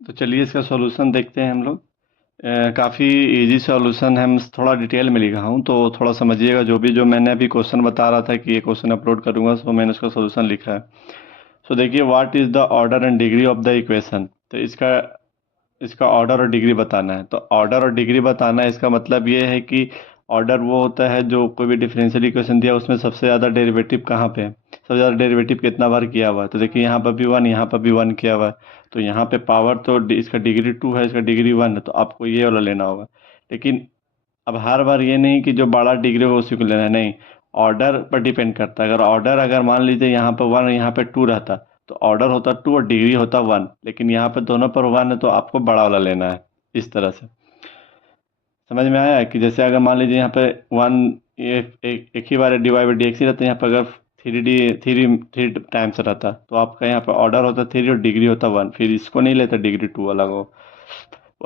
तो चलिए इसका सॉल्यूशन देखते हैं हम लोग। काफ़ी इजी सॉल्यूशन है, मैं थोड़ा डिटेल में लिखा हूँ तो थोड़ा समझिएगा। जो मैंने अभी क्वेश्चन बता रहा था कि ये क्वेश्चन अपलोड करूँगा, तो मैंने उसका सॉल्यूशन लिखा है। सो देखिए, what is the order and degree of the equation. तो इसका इसका ऑर्डर और डिग्री बताना है। तो ऑर्डर और डिग्री बताना है, इसका मतलब ये है कि ऑर्डर वो होता है जो कोई भी डिफरेंशियल इक्वेशन दिया उसमें सबसे ज़्यादा डेरिवेटिव कहाँ पे है, सबसे ज़्यादा डेरिवेटिव कितना बार किया हुआ है। तो देखिए यहाँ पर भी वन, यहाँ पर भी वन किया हुआ है। तो यहाँ पे पावर तो इसका डिग्री टू है, इसका डिग्री वन है, तो आपको ये वाला लेना होगा। लेकिन अब हर बार ये नहीं कि जो बड़ा डिग्री हो उसी को लेना है, नहीं। ऑर्डर पर डिपेंड करता है। अगर मान लीजिए यहाँ पर वन, यहाँ पे टू रहता, तो ऑर्डर होता टू और डिग्री होता वन, लेकिन यहाँ पे दोनों पर वन है तो आपको बड़ा वाला लेना है। इस तरह से समझ में आया कि जैसे अगर मान लीजिए यहाँ पे वन, ये एक ही बार d Y by D x ही रहता है। यहाँ पर अगर थ्री टाइम्स रहता तो आपका यहाँ पर ऑर्डर होता थ्री और डिग्री होता वन, फिर इसको नहीं लेता डिग्री टू वाला को।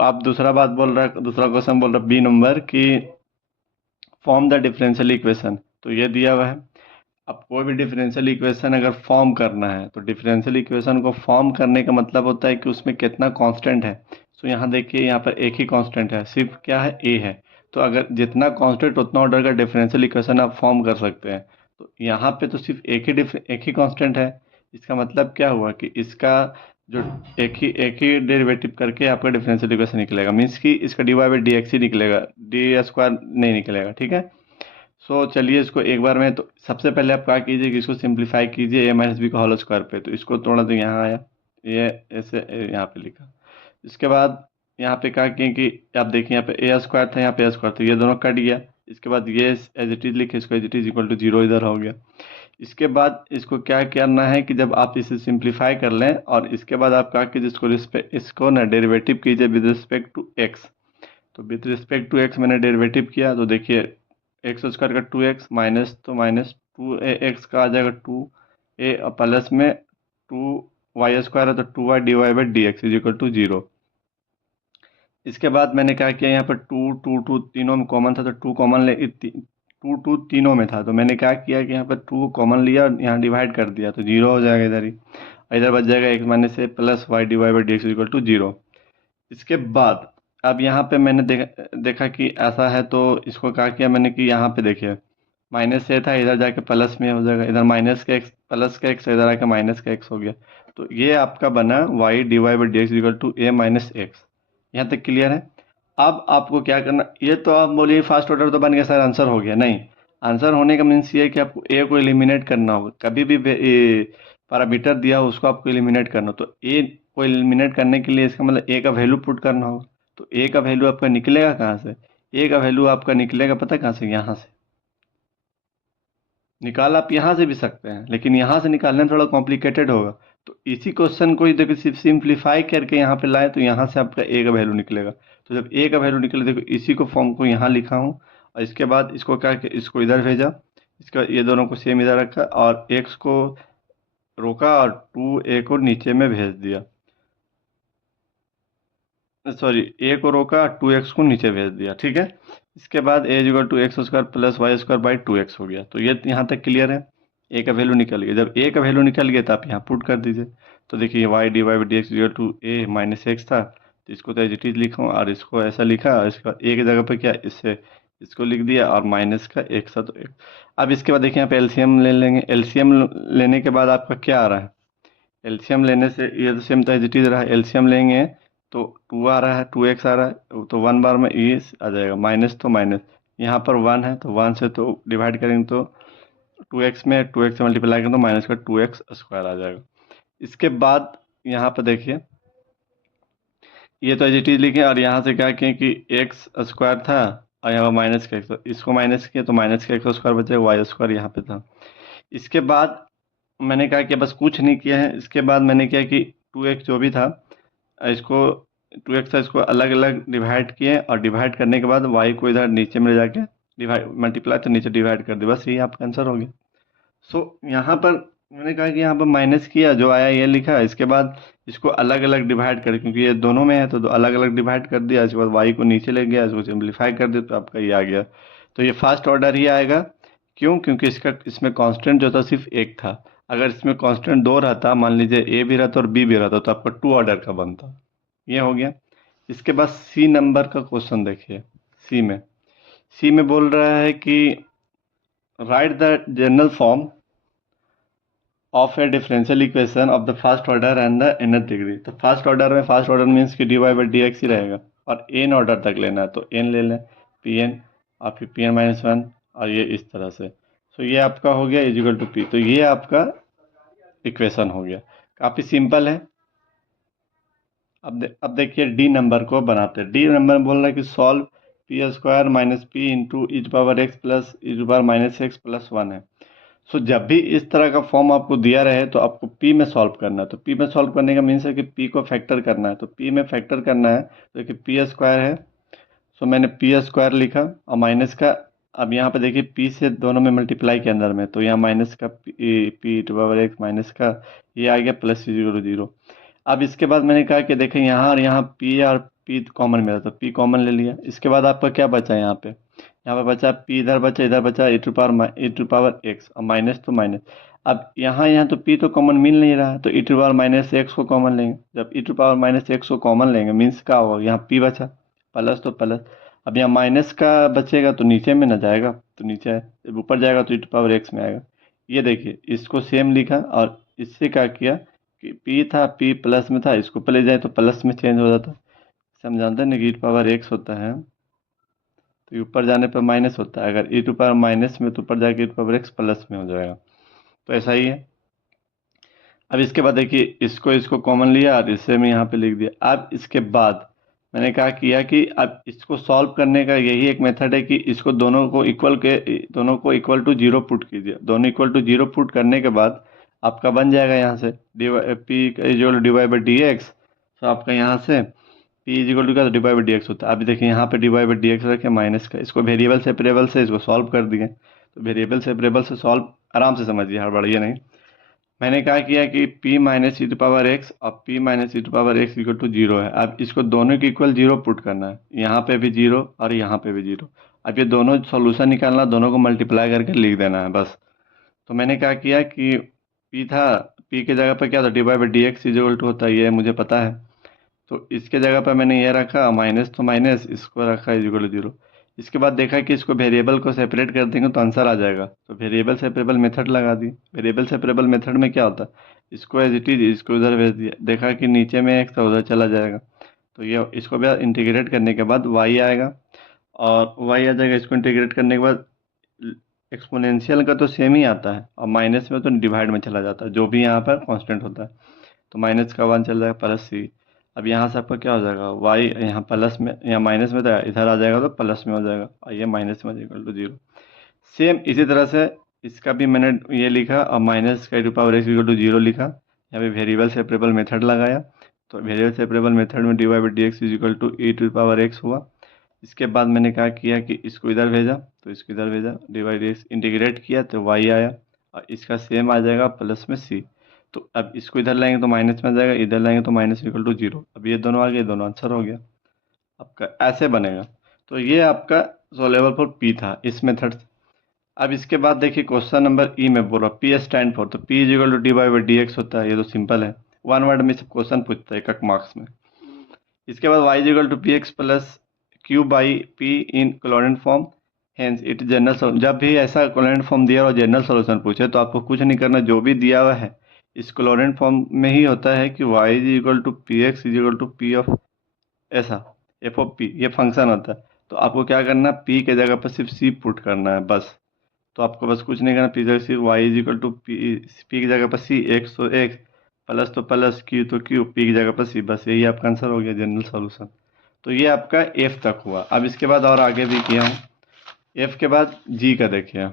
आप दूसरा बात बोल रहे हैं, दूसरा क्वेश्चन बोल रहे बी नंबर की फॉर्म द डिफरेंशियल इक्वेशन। तो ये दिया हुआ है। अब कोई भी डिफरेंशियल इक्वेशन अगर फॉर्म करना है तो डिफरेंशियल इक्वेशन को फॉर्म करने का मतलब होता है कि उसमें कितना कांस्टेंट है। तो यहाँ देखिए, यहाँ पर एक ही कांस्टेंट है, सिर्फ क्या है, ए है। तो अगर जितना कांस्टेंट उतना ऑर्डर का डिफरेंशियल इक्वेशन आप फॉर्म कर सकते हैं। तो यहाँ पे तो सिर्फ एक ही कांस्टेंट है। इसका मतलब क्या हुआ कि इसका जो एक ही डेरिवेटिव करके आपका डिफरेंशियल इक्वेशन निकलेगा, मीन्स कि इसका d Y by D x ही निकलेगा, डी स्क्वायर नहीं निकलेगा। ठीक है। सो चलिए इसको एक बार में, तो सबसे पहले आप क्या कीजिए कि इसको सिंप्लीफाई कीजिए ए माइनस बी का होल स्क्वायर पे। तो इसको थोड़ा तो यहाँ आया, ये ऐसे यहाँ पे लिखा। इसके बाद यहाँ पे क्या किए कि आप देखिए, यहाँ पे ए स्क्वायर था, यहाँ पे ए स्क्वायर था, ये दोनों कट गया। इसके बाद ये एज इट इज लिखे, इसको as it is equal to zero इधर हो गया। इसके बाद इसको क्या करना है कि जब आप इसे सिंप्लीफाई कर लें और इसके बाद आप क्या कीजिए, इसको ना डेरिवेटिव कीजिए विद रिस्पेक्ट टू एक्स। तो विथ रिस्पेक्ट टू एक्स मैंने डेरिवेटिव किया, तो देखिए एक्स स्क्वायर का टू एक्स माइनस, तो माइनस टू ए एक्स का आ जाएगा टू ए, और प्लस में टू वाई स्क्वायर है तो two Y D Y by D X is equal to zero. इसके बाद मैंने क्या किया, यहाँ पर टू टू टू तीनों में कॉमन था तो टू कॉमन ले, टू टू तीनों में था तो मैंने क्या किया कि यहाँ पर टू कॉमन लिया और यहाँ डिवाइड कर दिया, तो जीरो हो जाएगा इधर ही। और इधर बच जाएगा X minus A plus Y D Y by D X equal to zero. इसके बाद अब यहाँ पे मैंने देखा कि ऐसा है, तो इसको क्या किया मैंने कि यहाँ पे देखिए माइनस से था, इधर जाके प्लस में हो जाएगा, इधर माइनस का एक्स प्लस का एक्स, इधर आके माइनस का एक्स हो गया। तो ये आपका बना Y D Y by D X equal to A minus X. यहाँ तक क्लियर है। अब आपको क्या करना, ये तो आप बोलिए फास्ट ऑर्डर तो बन गया सर, आंसर हो गया, नहीं। आंसर होने का मीन्स ये है कि आपको ए को एलिमिनेट करना होगा। कभी भी पैरामीटर दिया हो उसको आपको एलिमिनेट करना हो, तो ए को एलिमिनेट करने के लिए इसका मतलब ए का वैल्यू पुट करना होगा। तो ए का वैल्यू आपका निकलेगा कहाँ से, ए का वैल्यू आपका निकलेगा पता है कहाँ से, यहाँ से। निकाल आप यहाँ से भी सकते हैं, लेकिन यहाँ से निकालने में थोड़ा कॉम्प्लिकेटेड होगा। तो इसी क्वेश्चन को ही देखो सिर्फ सिंप्लीफाई करके यहाँ पे लाए तो यहाँ से आपका ए का वैल्यू निकलेगा। तो जब ए का वैल्यू निकले, देखो इसी को फॉर्म को यहाँ लिखा हूँ और इसके बाद इसको क्या किया, इसको इधर भेजा। इसके बाद ये दोनों को सेम इधर रखा और एक्स को रोका और टू ए को नीचे में भेज दिया। सॉरी, ए को रोका, टू एक्स को नीचे भेज दिया। ठीक है। इसके बाद a equal to x square plus y square by two x हो गया। तो ये यहाँ तक क्लियर है। ए का वैल्यू निकल गया, जब ए का वैल्यू निकल गया तो आप यहाँ पुट कर दीजिए। तो देखिए Y D Y D X equal to A minus X था, तो इसको तो एज इट इज लिखा और इसको ऐसा लिखा और इसका ए की जगह पे क्या, इससे इसको लिख दिया और माइनस का एक था तो एक। अब इसके बाद देखिए यहाँ पे एलसीएम ले लेंगे। एलसीएम लेने के बाद आपका क्या आ रहा है, एलसीएम लेने से ये तो सेम था एज इट इज रहा। एलसीएम लेंगे तो टू आ रहा है, टू एक्स आ रहा है, तो वन बार में ये आ जाएगा, माइनस तो माइनस, यहाँ पर वन है तो वन से तो डिवाइड करेंगे तो टू एक्स में टू एक्स से मल्टीप्लाई करेंगे तो माइनस का टू एक्स स्क्वायर आ जाएगा। इसके बाद यहाँ पर देखिए, ये तो एज इट इज लिखे और यहाँ से क्या किए कि एक्स स्क्वायर था और यहाँ पर माइनस का एक्स, तो इसको माइनस किया तो माइनस का एक्स स्क्वायर बचेगा, वाई स्क्वायर यहाँ पे था। इसके बाद मैंने कहा कि बस कुछ नहीं किया है। इसके बाद मैंने किया कि टू एक्स जो भी था इसको, टू एक्स था इसको अलग अलग डिवाइड किए और डिवाइड करने के बाद वाई को इधर नीचे में ले जाके डिवाइड मल्टीप्लाई तो नीचे डिवाइड कर दिया, बस यही आपका आंसर हो गया। सो यहाँ पर मैंने कहा कि यहाँ पर माइनस किया, जो आया ये लिखा। इसके बाद इसको अलग अलग डिवाइड कर, क्योंकि ये दोनों में है तो अलग अलग डिवाइड कर दिया। इसके बाद वाई को नीचे ले गया, इसको सिंप्लीफाई कर दिया तो आपका ये आ गया। तो ये फास्ट ऑर्डर ही आएगा। क्यों, क्योंकि इसमें कांस्टेंट जो था सिर्फ एक था। अगर इसमें कांस्टेंट दो रहता, मान लीजिए ए भी रहता और बी भी रहता, तो आपका टू ऑर्डर का बनता। ये हो गया। इसके बाद सी नंबर का क्वेश्चन देखिए। सी में बोल रहा है कि write the general form of a differential equation of the first order and the nth degree. तो फर्स्ट ऑर्डर मीन्स कि d Y by D x ही रहेगा, और एन ऑर्डर तक लेना है तो एन ले लें, पी एन और फिर पी एन माइनस वन, और ये इस तरह से। तो ये आपका हो गया इजिकल टू पी। तो ये आपका इक्वेशन हो गया, काफ़ी सिंपल है। अब देखिए डी नंबर को बनाते हैं। डी नंबर में बोल रहा है कि solve P square minus P into is power x plus is power minus x plus one है। सो जब भी इस तरह का फॉर्म आपको दिया रहे तो आपको पी में सॉल्व करना है। तो पी में सॉल्व करने का मीन्स है कि पी को फैक्टर करना है। तो पी में फैक्टर करना है तो देखिए पी स्क्वायर है, सो मैंने पी स्क्वायर लिखा और माइनस का, अब यहाँ पे देखिए पी से दोनों में मल्टीप्लाई के अंदर में, तो यहाँ माइनस का P to power X minus का ये आ गया प्लस जीरो जीरो। अब इसके बाद मैंने कहा कि देखें यहाँ और पी कॉमन मिला तो पी कॉमन ले लिया। इसके बाद आपका क्या बचा यहाँ पे बचा पी, इधर बचा ए टू पावर एक्स और माइनस तो माइनस। अब यहाँ तो पी तो कॉमन मिल नहीं रहा है, तो e to power minus x को कॉमन लेंगे। जब ई टू पावर माइनस एक्स को कॉमन लेंगे मीन्स क्या होगा, यहाँ पी बचा प्लस तो प्लस। अब यहाँ माइनस का बचेगा तो नीचे में ना जाएगा, तो नीचे है, जब ऊपर जाएगा तो ई टू पावर एक्स में आएगा। ये देखिए इसको सेम लिखा और इससे क्या किया कि पी था, पी प्लस में था, इसको ऊपर ले जाए तो प्लस में चेंज हो जाता। जैसे हम जानते हैं ना कि ई टू पावर एक्स होता है तो ऊपर जाने पर माइनस होता है, अगर ई टू पावर माइनस में तो ऊपर जाके ई टू पावर एक्स प्लस में हो जाएगा। तो ऐसा ही है। अब इसके बाद देखिए इसको कॉमन लिया और इसे मैं यहाँ पे लिख दिया। अब इसके बाद मैंने कहा किया कि अब इसको सॉल्व करने का यही एक मेथड है कि इसको दोनों को इक्वल टू जीरो पुट कीजिए। दोनों इक्वल टू जीरो पुट करने के बाद आपका बन जाएगा यहाँ से P equal to D Y by D x. तो आपका यहाँ से पी इज इक्वल टू क्या, D Y by D X होता है। अभी देखिए यहाँ पे D Y by D X रखे माइनस का, इसको वेरिएबल सेपरेबल से इसको सॉल्व कर दिए। तो वेरिएबल सेपरेबल से सॉल्व आराम से समझिए, हड़बड़ाइए नहीं। मैंने क्या किया कि p minus E to power X और p minus E to power X equal to zero है। अब इसको दोनों के इक्वल जीरो पुट करना है, यहाँ पे भी जीरो और यहाँ पे भी जीरो। अब ये दोनों सॉल्यूशन निकालना, दोनों को मल्टीप्लाई करके लिख देना है बस। तो मैंने क्या किया कि p था, p के जगह पर क्या था, D Y by D X is equal to होता है, ये मुझे पता है। तो इसके जगह पर मैंने ये रखा माइनस तो माइनस, इसको रखा इज इक्वल टू जीरो। इसके बाद देखा कि इसको वेरिएबल को सेपरेट कर देंगे तो आंसर आ जाएगा, तो वेरिएबल सेपरेबल मेथड लगा दी। वेरिएबल सेपरेबल मेथड में क्या होता है, इसको एज इट इज इसको उधर भेज दिया, देखा कि नीचे में एक था उधर चला जाएगा। तो ये इसको भी इंटीग्रेट करने के बाद y आएगा और y आ जाएगा। इसको इंटीग्रेट करने के बाद एक्सपोनेंशियल का तो सेम ही आता है और माइनस में तो डिवाइड में चला जाता है, जो भी यहाँ पर कांस्टेंट होता है। तो माइनस का वन चल जाएगा प्लस सी। अब यहाँ से आपका क्या हो जाएगा, वाई यहाँ प्लस में, यहाँ माइनस में था, इधर आ जाएगा तो प्लस में हो जाएगा और ये माइनस में इक्वल टू जीरो। सेम इसी तरह से इसका भी मैंने ये लिखा और माइनस का to power X equal to zero लिखा। यहाँ पे वेरिएबल सेपरेबल मेथड लगाया, तो वेरिएबल सेपरेबल मेथड में D Y by D X is equal to E to power X हुआ। इसके बाद मैंने क्या किया कि इसको इधर भेजा, तो इसको इधर भेजा, D Y D X integrate किया तो वाई आया और इसका सेम आ जाएगा प्लस में सी। तो अब इसको इधर लाएंगे तो माइनस में आ जाएगा, इधर लाएंगे तो माइनस इक्वल टू जीरो। अब ये दोनों आ गए, दोनों आंसर हो गया आपका, ऐसे बनेगा। तो ये आपका सोलेबल फॉर पी था इस मेथड से। अब इसके बाद देखिए क्वेश्चन नंबर ई में बोला पी स्टैंड फॉर, तो P is equal to D Y by D X होता है, ये तो सिंपल है, वन वर्ड में सब क्वेश्चन पूछता है एक मार्क्स में। इसके बाद y is equal to P x plus q by p in Clairaut form, hence it general. जब भी ऐसा कोलोरेंट फॉर्म दिया और जनरल सॉल्यूशन पूछे तो आपको कुछ नहीं करना, जो भी दिया हुआ है इस कोलोरेंट फॉर्म में ही होता है कि y is equal to P X is equal to P of ऐसा एफ ऑफ पी, ये फंक्शन होता है। तो आपको क्या करना, p के जगह पर सिर्फ c पुट करना है बस। तो आपको बस कुछ नहीं करना, p जगह सिर्फ y is equal to P की जगह पर c, एक्स तो एक्स, प्लस तो प्लस, q तो q, p की जगह पर c, बस यही आपका आंसर हो गया जनरल सॉल्यूशन। तो ये आपका f तक हुआ। अब इसके बाद और आगे भी किया हूँ। f के बाद g का देखिए,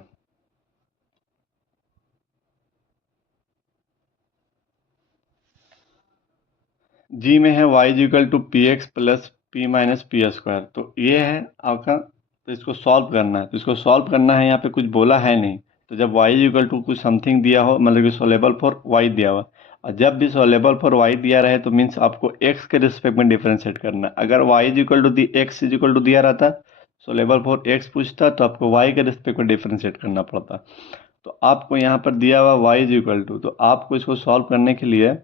जी में है y is equal to P x plus P minus P square. तो ये है आपका, तो इसको सॉल्व करना है। तो इसको सॉल्व करना है, यहाँ पे कुछ बोला है नहीं। तो जब y इज इक्वल टू कुछ समथिंग दिया हो, मतलब कि सोलेबल फॉर y दिया हुआ, और जब भी सोलेबल फॉर y दिया रहे तो मीन्स आपको x के रिस्पेक्ट में डिफरेंशिएट करना है। अगर y is equal to X is equal to दिया रहता, सोलेबल फॉर x पूछता, तो आपको y के रिस्पेक्ट में डिफरेंशिएट करना पड़ता। तो आपको यहाँ पर दिया हुआ y इज इक्वल टू, तो आपको इसको सॉल्व करने के लिए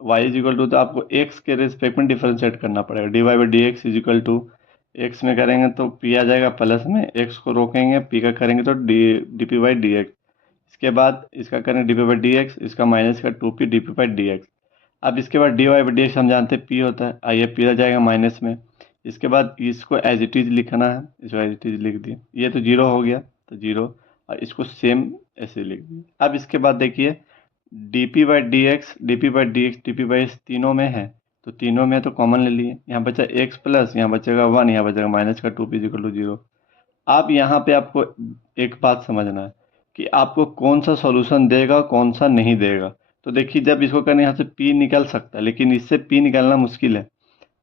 y इज इक्वल टू, तो आपको x के रिस्पेक्ट में डिफरेंशिएट करना पड़ेगा। dy by D X is equal to, x में करेंगे तो p आ जाएगा प्लस में, x को रोकेंगे p का करेंगे तो D P by D X. इसके बाद इसका करेंगे D P by D X, इसका माइनस का two P D P by D X. अब इसके बाद D Y by D X हम जानते हैं p होता है, आइए p आ जाएगा माइनस में। इसके बाद इसको एज इट इज लिखना है, इसको एज इट इज लिख दिए, ये तो जीरो हो गया तो जीरो, और इसको सेम ऐसे लिख दिए। अब इसके बाद देखिए D P by D x, D P by D x, D P by तीनों में है, तो तीनों में तो कॉमन ले लिए, यहाँ बचा एक्स प्लस, यहाँ बचेगा वन, यहाँ बचेगा माइनस का two P equal to zero. अब यहाँ पे आपको एक बात समझना है कि आपको कौन सा सॉल्यूशन देगा कौन सा नहीं देगा। तो देखिए जब इसको करने यहाँ से p निकल सकता है, लेकिन इससे p निकालना मुश्किल है,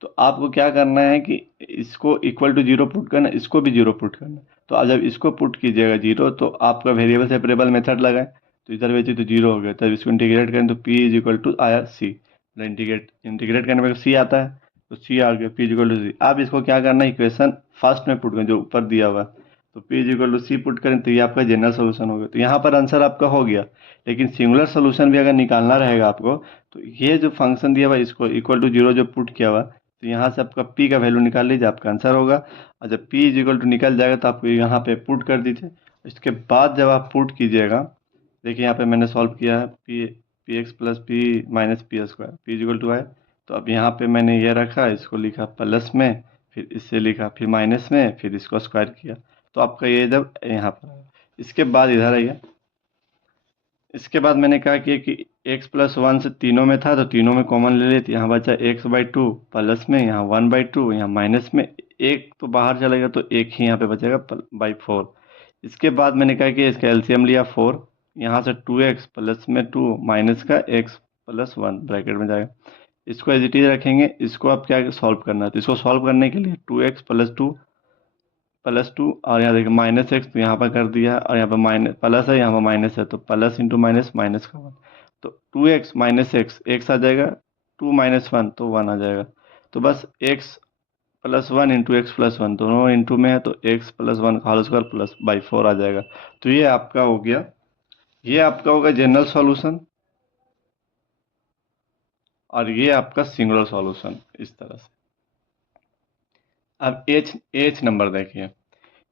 तो आपको क्या करना है कि इसको इक्वल टू जीरो पुट करना, इसको भी जीरो पुट करना। तो आप जब इसको पुट कीजिएगा जीरो, तो आपका वेरिएबल सेपरेबल मेथड लगाए, तो इधर भेजिए तो जीरो हो गया, तब इसको इंटीग्रेट करें तो p इज इक्वल टू आया c। इंटीग्रेट करने में c आता है तो c आ गया, p is equal to c। अब इसको क्या करना है, इक्वेशन फर्स्ट में पुट करें जो ऊपर दिया हुआ है, तो p is equal to c put करें तो ये आपका जनरल सोल्यूशन हो गया। तो यहाँ पर आंसर आपका हो गया, लेकिन सिंगुलर सोल्यूशन भी अगर निकालना रहेगा आपको, तो ये जो फंक्शन दिया हुआ इसको इक्वल टू जीरो जो पुट किया हुआ, तो यहाँ से आपका p का वैल्यू निकाल लीजिए, आपका आंसर होगा। और जब p इज इक्वल टू निकल जाएगा तो आपको यहाँ पे पुट कर दीजिए। इसके बाद जब आप पुट कीजिएगा, देखिए यहाँ पे मैंने सॉल्व किया है, P x plus P minus P square, P is equal to है। तो अब यहाँ पे मैंने ये रखा, इसको लिखा प्लस में, फिर इससे लिखा, फिर माइनस में, फिर इसको स्क्वायर किया, तो आपका ये जब यहाँ पर आया। इसके बाद इधर आइए, इसके बाद मैंने कहा कि x प्लस वन से तीनों में था तो तीनों में कॉमन ले लेते, यहाँ बचा x बाई टू प्लस में, यहाँ वन बाई टू, यहाँ माइनस में, एक तो बाहर चलेगा तो एक ही यहाँ पे बचेगा बाई फोर। इसके बाद मैंने कहा कि इसका एलसीएम लिया फोर, यहाँ से टू एक्स प्लस में टू माइनस का एक्स प्लस वन ब्रैकेट में जाएगा। इसको एज इट इज रखेंगे, इसको आप क्या सॉल्व करना है, तो इसको सॉल्व करने के लिए टू एक्स प्लस टू, और यहाँ देखिए माइनस एक्स तो यहाँ पर कर दिया, और यहाँ पर माइनस प्लस है, यहाँ पर माइनस है, तो प्लस इंटू माइनस, माइनस का वन, तो two x minus x, x आ जाएगा, टू माइनस वन तो वन आ जाएगा। तो बस x plus one into x plus one दोनों इंटू में है, तो एक्स प्लस वन का whole square plus by four आ जाएगा। तो ये आपका हो गया, ये आपका होगा जनरल सॉल्यूशन, और ये आपका सिंगुलर सॉल्यूशन इस तरह से। अब एच नंबर देखिए,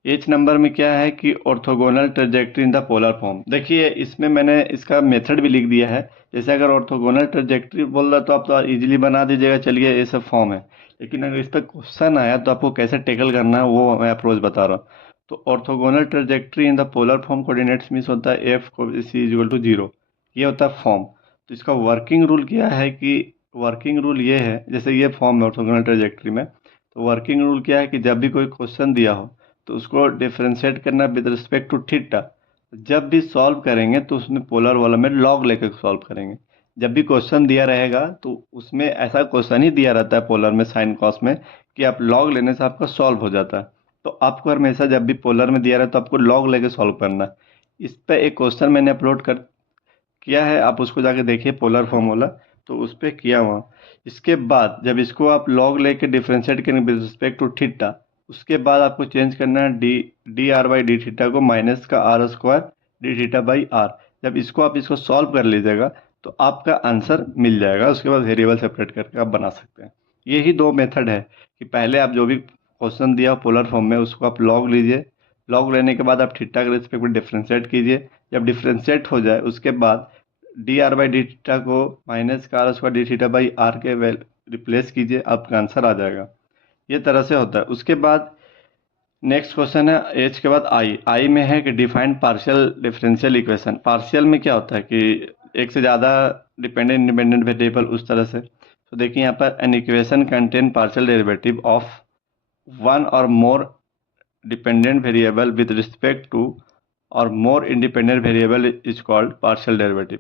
एच नंबर में क्या है कि orthogonal trajectory in the polar form. देखिए इसमें मैंने इसका मेथड भी लिख दिया है, जैसे अगर ऑर्थोगोनल ट्रेजेक्ट्री बोल रहा तो आप तो इजीली बना दीजिएगा, चलिए ये सब फॉर्म है, लेकिन अगर इस पर क्वेश्चन आया तो आपको कैसे टैकल करना है वो मैं अप्रोच बता रहा हूँ। तो orthogonal trajectory in the polar form coordinates means होता है एफ को सी इज इक्वल टू जीरो, ये होता है फॉर्म। तो इसका वर्किंग रूल क्या है कि वर्किंग रूल ये है, जैसे ये फॉर्म है ऑर्थोगोनल ट्रेजेक्ट्री में, तो वर्किंग रूल क्या है कि जब भी कोई क्वेश्चन दिया हो तो उसको डिफ्रेंशिएट करना विद रिस्पेक्ट टू थीटा। जब भी सॉल्व करेंगे तो उसमें पोलर वाला में लॉग लेकर सॉल्व करेंगे। जब भी क्वेश्चन दिया रहेगा तो उसमें ऐसा क्वेश्चन ही दिया रहता है पोलर में साइन कॉस में कि आप लॉग लेने से आपका सॉल्व हो जाता है। तो आपको हमेशा जब भी पोलर में दिया रहे तो आपको लॉग लेके सॉल्व करना है। इस पर एक क्वेश्चन मैंने अपलोड कर किया है, आप उसको जाके देखिए पोलर फॉर्म वाला, तो उस पर किया हुआ। इसके बाद जब इसको आप लॉग लेके डिफ्रेंशिएट करेंगे विद रिस्पेक्ट टू थीटा, उसके बाद आपको चेंज करना है D R by D theta को माइनस का R square D theta by R. जब इसको आप इसको सॉल्व कर लीजिएगा तो आपका आंसर मिल जाएगा, उसके बाद वेरिएबल सेपरेट करके आप बना सकते हैं। यही दो मेथड है कि पहले आप जो भी क्वेश्चन दिया पोलर फॉर्म में उसको आप लॉग लीजिए, लॉग लेने के बाद आप थीटा के रिस्पेक्ट में डिफ्रेंशिएट कीजिए। जब डिफ्रेंशिएट हो जाए उसके बाद D R by D theta को माइनस का R square D theta by R के रिप्लेस कीजिए, आपका आंसर आ जाएगा। ये तरह से होता है। उसके बाद नेक्स्ट क्वेश्चन है एच के बाद आई में है कि defined partial differential equation. Partial में क्या होता है कि एक से ज़्यादा डिपेंडेंट इंडिपेंडेंट वेरिएबल उस तरह से। तो देखिए यहाँ पर an equation contain partial derivative of one और more dependent variable with respect to और more independent variable is called partial derivative.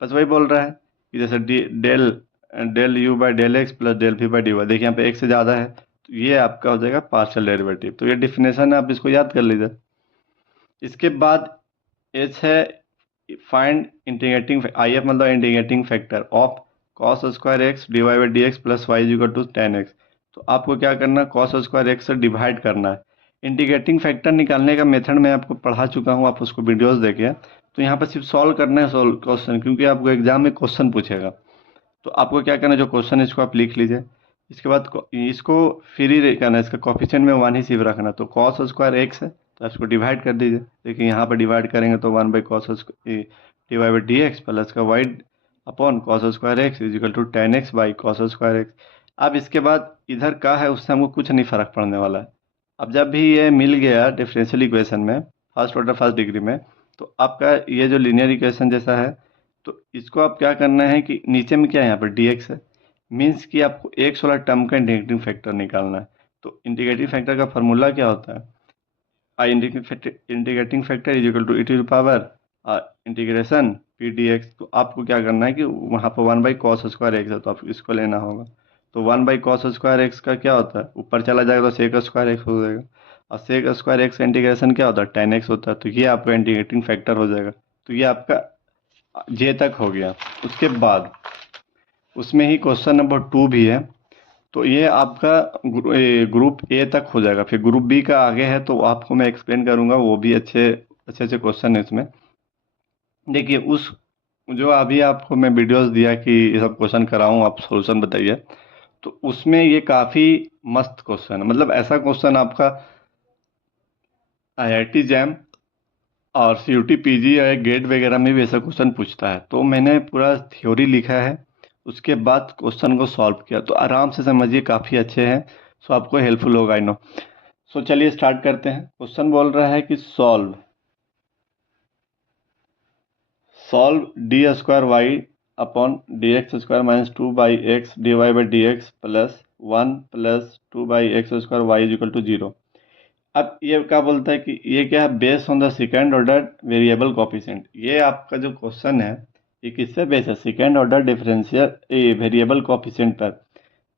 बस वही बोल रहा है कि जैसे del u by del x plus del v by d y. देखिए यहाँ पे एक से ज़्यादा है तो ये आपका हो जाएगा पार्शियल डेरिवेटिव। तो ये डिफिनेशन है, आप इसको याद कर लीजिए। इसके बाद एच है फाइंड इंटीग्रेटिंग आई एफ मतलब integrating factor of cos square X D Y by D x plus Y is equal to ten X. तो आपको क्या करना है, कॉस स्क्वायर एक्स से डिवाइड करना है। इंटीग्रेटिंग फैक्टर निकालने का मेथड मैं आपको पढ़ा चुका हूँ, आप उसको वीडियोस देखिए। तो यहाँ पर सिर्फ सॉल्व करना है क्वेश्चन, क्योंकि आपको एग्जाम में क्वेश्चन पूछेगा। तो आपको क्या करना है, जो क्वेश्चन है इसको आप लिख लीजिए। इसके बाद इसको फ्री करना है, इसका कोफिशिएंट में 1 ही सिर्फ रखना। तो कॉस स्क्वायर एक्स है तो इसको डिवाइड कर दीजिए। देखिए यहाँ पर डिवाइड करेंगे तो 1/cos divide by D x plus का y upon cos square x is equal to ten x by cos square x. अब इसके बाद इधर का है उससे हमको कुछ नहीं फर्क पड़ने वाला है। अब जब भी ये मिल गया डिफरेंशियल इक्वेशन में फर्स्ट ऑर्डर फर्स्ट डिग्री में, तो आपका ये जो लीनियर इक्वेशन जैसा है, तो इसको आप क्या करना है कि नीचे में क्या है, यहाँ पर डी एक्स है, मीन्स कि आपको एक्स वाला टर्म का इंटीग्रेटिंग फैक्टर निकालना है। तो इंटीग्रेटिंग फैक्टर का फॉर्मूला क्या होता है, I integrating factor is equal to E to the power integration p d x. तो आपको क्या करना है कि वहाँ पर 1/cos स्क्वायर एक्स है तो आपको इसको लेना होगा। तो 1/cos स्क्वायर एक्स का क्या होता है, ऊपर चला जाएगा तो सेक स्क्वायर एक्स हो जाएगा, और सेक स्क्वायर एक्स का इंटीग्रेशन क्या होता है, टेन एक्स होता है। तो ये आपका इंटीग्रेटिंग फैक्टर हो जाएगा। तो ये आपका जे तक हो गया। उसके बाद उसमें ही क्वेश्चन नंबर 2 भी है, तो ये आपका ग्रुप ए तक हो जाएगा। फिर ग्रुप बी का आगे है तो आपको मैं एक्सप्लेन करूंगा, वो भी अच्छे अच्छे अच्छे क्वेश्चन है इसमें। देखिए उस जो अभी आपको मैं वीडियोस दिया कि ये सब क्वेश्चन कराऊं आप सॉल्यूशन बताइए, तो उसमें ये काफ़ी मस्त क्वेश्चन है। मतलब ऐसा क्वेश्चन आपका आईआईटी जैम और सीयूटी पीजी या गेट वगैरह में भी ऐसा क्वेश्चन पूछता है। तो मैंने पूरा थ्योरी लिखा है, उसके बाद क्वेश्चन को सॉल्व किया, तो आराम से समझिए, काफ़ी अच्छे हैं। सो आपको हेल्पफुल होगा, आई नो। सो चलिए स्टार्ट करते हैं। क्वेश्चन बोल रहा है कि solve solve D square Y upon D x square minus 2/x D Y by D x plus 1 plus 2/x square Y is equal to 0। अब ये क्या बोलता है कि ये क्या है, based on the second order variable coefficient. ये आपका जो क्वेश्चन है ये किससे बेस है, second order differential variable coefficient पर।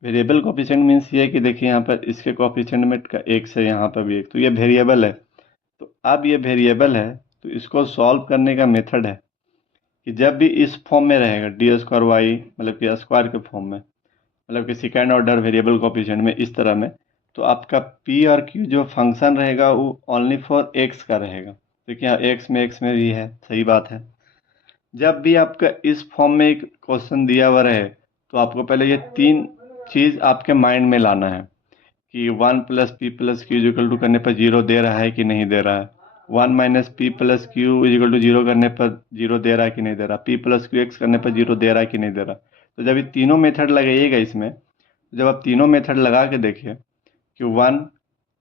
वेरिएबल कोफिशिएंट मीन्स ये कि देखिए यहाँ पर इसके कोफिशिएंट में का एक से यहाँ पर भी एक, तो ये वेरिएबल है। तो अब ये वेरिएबल है तो इसको सॉल्व करने का मेथड है कि जब भी इस फॉर्म में रहेगा डी स्क्वायर वाई, मतलब कि स्क्वायर के फॉर्म में, मतलब कि सेकेंड ऑर्डर वेरिएबल कोफिशिएंट में इस तरह में, तो आपका पी और क्यू जो फंक्शन रहेगा वो ओनली फॉर एक्स का रहेगा। देखिए यहाँ एक्स में भी है, सही बात है। जब भी आपका इस फॉर्म में एक क्वेश्चन दिया हुआ रहे तो आपको पहले ये तीन चीज़ आपके माइंड में लाना है कि 1 plus P plus Q equal to करने पर जीरो दे रहा है कि नहीं दे रहा है, 1 minus P plus Q equal to zero करने पर जीरो दे रहा है कि नहीं दे रहा, पी प्लस क्यू एक्स करने पर जीरो दे रहा है कि नहीं दे रहा। तो जब ये तीनों मेथड लगाइएगा इसमें, जब आप तीनों मेथड लगा के देखिए कि 1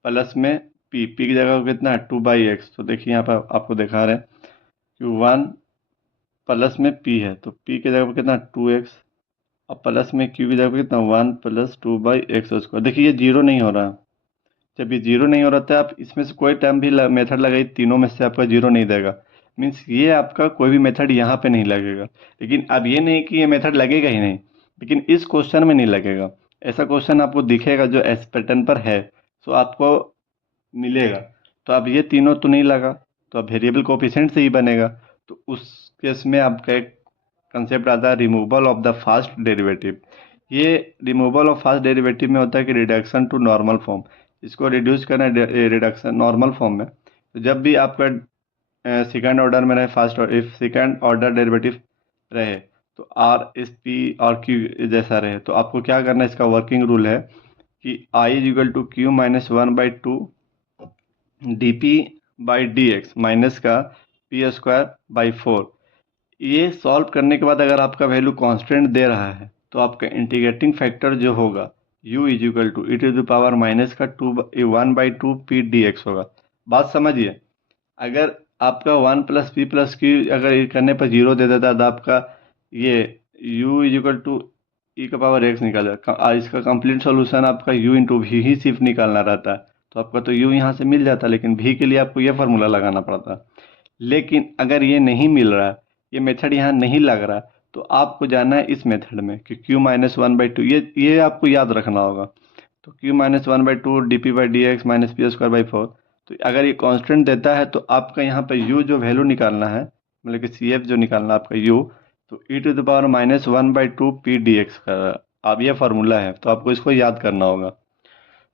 प्लस में पी की जगह कितना है 2/x, तो देखिए यहाँ पर आपको दिखा रहे हैं कि 1 प्लस में पी है तो पी की जगह पर कितना 2x, और प्लस में क्यू की जगह पर कितना 1 प्लस 2/x स्क्वायर। देखिए ये जीरो नहीं हो रहा। जब ये जीरो नहीं हो रहा था, आप इसमें से कोई टर्म भी मेथड लगाई, तीनों में से आपका जीरो नहीं देगा, मीन्स ये आपका कोई भी मेथड यहाँ पे नहीं लगेगा। लेकिन अब ये नहीं कि ये मेथड लगेगा ही नहीं, लेकिन इस क्वेश्चन में नहीं लगेगा। ऐसा क्वेश्चन आपको दिखेगा जो एस पैटर्न पर है, सो आपको मिलेगा। तो अब ये तीनों तो नहीं लगा, तो अब वेरिएबल कोफिशिएंट से ही बनेगा। तो उस केस में आपका एक कंसेप्ट आता है removal of the fast derivative. ये रिमूवल ऑफ फास्ट डेरिवेटिव में होता है कि रिडक्शन टू नॉर्मल फॉर्म, इसको रिड्यूस करना है रिडक्शन नॉर्मल फॉर्म में। तो जब भी आपका सेकेंड ऑर्डर में रहे first, if second order derivative रहे तो आर एस पी और क्यू जैसा रहे, तो आपको क्या करना है, इसका वर्किंग रूल है कि I is equal to q minus 1/2 d P by D x minus का पी स्क्वायर बाई 4। ये सॉल्व करने के बाद अगर आपका वैल्यू कांस्टेंट दे रहा है तो आपका इंटीग्रेटिंग फैक्टर जो होगा u is equal to E to the power minus का 1/2 पी डी एक्स होगा। बात समझिए, अगर आपका 1 प्लस पी प्लस क्यू अगर ये करने पर जीरो दे देता तो आपका ये u इज इक्वल टू ई का पावर एक्स निकाल जाएगा। इसका कंप्लीट सॉल्यूशन आपका u इंटू वी ही सिर्फ निकालना रहता है, तो आपका तो u यहाँ से मिल जाता है, लेकिन v के लिए आपको ये फार्मूला लगाना पड़ता है। लेकिन अगर ये नहीं मिल रहा है, ये मेथड यहाँ नहीं लग रहा, तो आपको जाना है इस मेथड में कि q माइनस 1/2, ये आपको याद रखना होगा। तो q minus 1/2 d P by D x minus P square by 4। तो अगर ये कांस्टेंट देता है तो आपका यहाँ पर u जो वैल्यू निकालना है, मतलब कि सी एफ जो निकालना है आपका u, तो e to the power minus 1/2 p d x का अब ये फार्मूला है, तो आपको इसको याद करना होगा।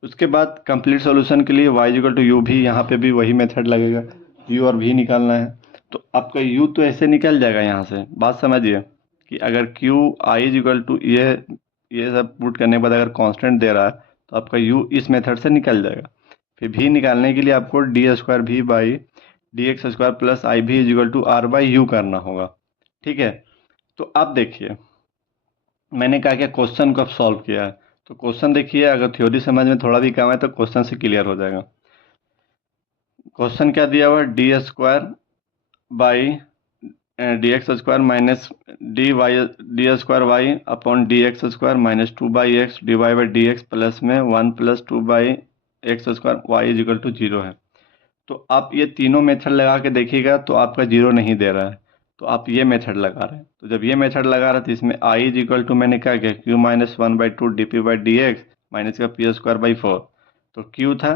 उसके बाद कंप्लीट सॉल्यूशन के लिए y इक्वल टू यू भी, यहाँ पे भी वही मेथड लगेगा, u और v निकालना है। तो आपका u तो ऐसे निकल जाएगा यहाँ से, बात समझिए कि अगर Q I is equal to ये सब पुट करने के बाद अगर कांस्टेंट दे रहा है तो आपका यू इस मेथड से निकल जाएगा। फिर भी निकालने के लिए आपको डी स्क्वायर भी by D x square plus I भी is equal to r by u करना होगा। ठीक है, तो अब देखिए मैंने कहा कि क्वेश्चन को अब सॉल्व किया है, तो क्वेश्चन देखिए, अगर थ्योरी समझ में थोड़ा भी कम है तो क्वेश्चन से क्लियर हो जाएगा। क्वेश्चन क्या दिया हुआ है, D square by D x square minus D square Y upon D x square minus 2/x divide by D x plus में 1 plus 2/x square Y is equal to 0 है। तो आप ये तीनों मेथड लगा के देखिएगा तो आपका 0 नहीं दे रहा है, तो आप ये मेथड लगा रहे हैं। तो जब ये मेथड लगा रहे थे इसमें आई इज इक्वल टू मैंने क्या किया, Q minus 1/2 d P by D x minus का पी स्क्वायर बाई 4। तो क्यू था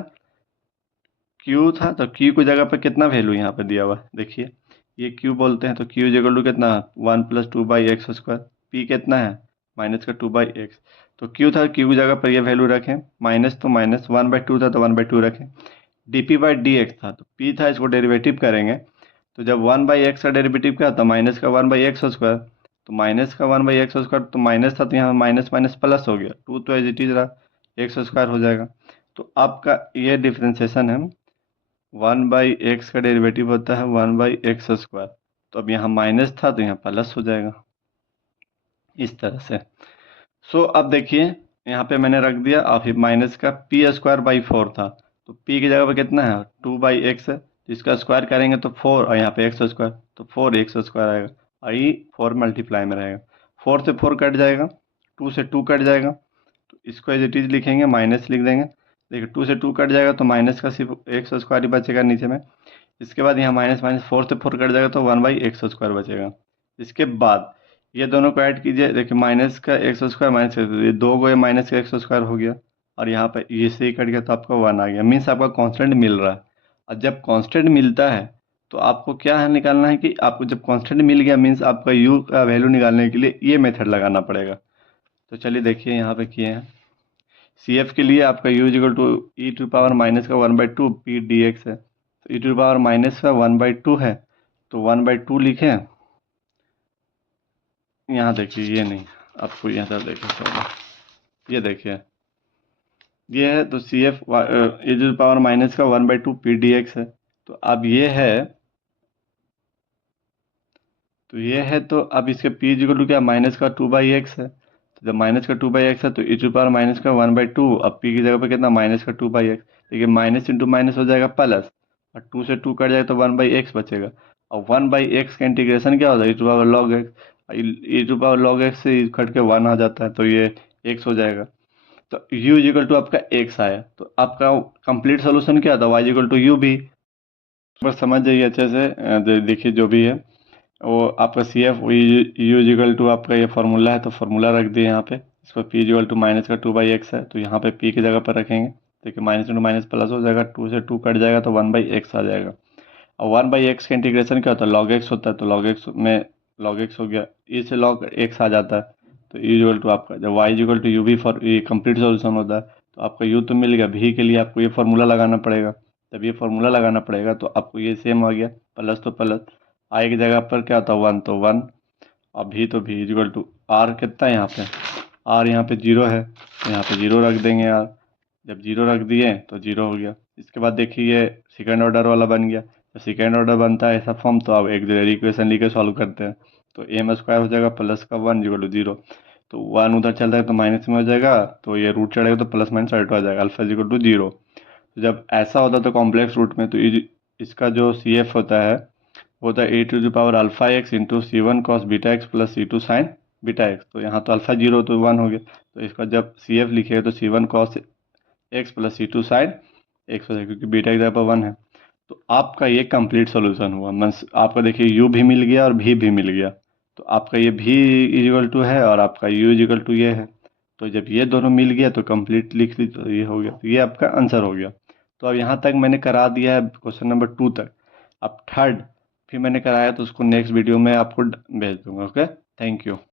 तो क्यू की जगह पर कितना वैल्यू यहाँ पे दिया हुआ है, देखिए ये क्यू बोलते हैं, तो क्यू इज इक्वल टू कितना, 1 प्लस 2/x स्क्वायर, पी कितना है माइनस का 2/x। तो क्यू था, क्यू की जगह पर ये वैल्यू रखें, माइनस तो माइनस, 1/2 था तो 1/2 रखें, D P by D x था तो पी था, इसको डेरिवेटिव करेंगे तो जब 1/x का डेरिवेटिव क्या था, माइनस का 1/x स्क्वायर, तो माइनस का 1/x स्क्वायर तो माइनस था तो यहाँ माइनस माइनस प्लस हो गया, 2 तो एज इट इज रहा, एक्स स्क्वायर हो जाएगा। तो आपका ये डिफ्रेंसिएशन है, 1/x का डेरिवेटिव होता है 1/x स्क्वायर, तो अब यहाँ माइनस था तो यहाँ प्लस हो जाएगा इस तरह से। सो अब देखिए यहाँ पे मैंने रख दिया, और फिर माइनस का पी स्क्वायर बाई 4 था, तो पी की जगह पे कितना है 2/x है, तो इसका स्क्वायर करेंगे तो 4 और यहाँ पे एक्स स्क्वायर, तो 4x स्क्वायर आएगा, और ये 4 मल्टीप्लाई में रहेगा, 4 से 4 कट जाएगा, 2 से 2 कट जाएगा, तो इसको एज इट इज लिखेंगे, माइनस लिख देंगे। देखिए 2 से 2 कट जाएगा तो माइनस का सिर्फ एक्स स्क्वायर ही बचेगा नीचे में। इसके बाद यहाँ माइनस माइनस 4 से 4 कट जाएगा तो 1/x स्क्वायर बचेगा। इसके बाद ये दोनों को ऐड कीजिए, देखिए माइनस का एक्स स्क्वायर माइनस ये दो गो माइनस का एक्स स्क्वायर हो गया, और यहाँ पे ये से ही कट गया तो आपका 1 आ गया, मीन्स आपका कांस्टेंट मिल रहा है। और जब कांस्टेंट मिलता है तो आपको क्या है निकालना है, कि आपको जब कांस्टेंट मिल गया मीन्स आपका यू का वैल्यू निकालने के लिए ये मेथड लगाना पड़ेगा। तो चलिए देखिए यहाँ पे किए हैं, सी एफ के लिए आपका U equal to E to power minus का 1/2 पी डी एक्स है, तो ई टू पावर माइनस का 1/2 है, तो 1/2 लिखें। यहाँ देखिए ये नहीं, आपको यहाँ पर देखिए थोड़ा, ये देखिए ये है, तो C F E to power minus का 1/2 पी डी एक्स है, तो अब ये है, तो अब इसके p इक्वल टू क्या, माइनस का 2/x है, तो जब माइनस का 2/x है तो ई टू पावर माइनस का 1/2, अब p की जगह पर कितना माइनस का 2/x, देखिए माइनस इंटू माइनस हो जाएगा प्लस, और 2 से 2 कट जाएगा तो 1/x बचेगा, और 1/x का इंटीग्रेशन क्या होता है, e to power log x, e to power log x से कट के 1 आ जाता है तो ये x हो जाएगा। तो u इक्वल टू आपका x आया, तो आपका कंप्लीट सोल्यूशन क्या था, y इक्वल टू यू भी। बस समझ जाइए अच्छे से, देखिए जो भी है वो आपका C F U equal to आपका ये फार्मूला है, तो फार्मूला रख दिए यहाँ पे, इसको पी इक्वल टू माइनस का 2/x है, तो यहाँ पे p की जगह पर रखेंगे, देखिए माइनस इंटू माइनस प्लस हो जाएगा, 2 से 2 कट जाएगा तो 1/x आ जाएगा, और 1/x का इंटीग्रेशन क्या होता है, log x होता है, तो log x में log x हो गया, e से log x आ जाता है, तो e इक्वल टू आपका जब y इक्वल टू यू भी फॉर ये कंप्लीट सोल्यूशन होता है, तो आपका u तो मिल गया, v के लिए आपको ये फार्मूला लगाना पड़ेगा, जब ये फार्मूला लगाना पड़ेगा तो आपको ये सेम आ गया, प्लस तो प्लस, आई की जगह पर क्या होता है 1 तो 1, और भी तो भी इक्वल टू आर कितना है यहाँ पे, आर यहाँ पे 0 है, तो यहाँ पे 0 रख देंगे यार, जब 0 रख दिए तो 0 हो गया। इसके बाद देखिए ये सेकंड ऑर्डर वाला बन गया, जब सेकंड ऑर्डर बनता है ऐसा फॉर्म तो आप एक इक्वेशन लिख के सॉल्व करते हैं, तो एम स्क्वायर हो जाएगा प्लस का 1 इक्वल टू 0, तो 1 उधर चल रहा है तो माइनस में हो जाएगा, तो ये रूट चढ़ेगा तो प्लस माइनस उल्टा हो जाएगा, अल्फा इक्वल टू 0। तो जब ऐसा होता है तो कॉम्प्लेक्स रूट में तो इसका जो सी एफ होता है वो होता है a to the power alpha x into c one cos beta x plus c two sine beta x, तो यहाँ तो अल्फा 0 तो 1 हो गया, तो इसका जब सी एफ लिखेगा तो c one cos x plus c two sine x हो जाएगा, क्योंकि बीटा की जगह पर 1 है। तो आपका ये कंप्लीट सोल्यूशन हुआ, मीन्स आपका देखिए यू भी मिल गया और भी मिल गया, तो आपका ये भी इक्वल टू है और आपका यू इक्वल टू ये है, तो जब ये दोनों मिल गया तो कंप्लीट लिख ली, तो ये हो गया, तो ये आपका आंसर हो गया। तो अब यहाँ तक मैंने करा दिया है क्वेश्चन नंबर 2 तक, अब थर्ड फिर मैंने कराया तो उसको नेक्स्ट वीडियो में आपको भेज दूंगा। Okay, thank you.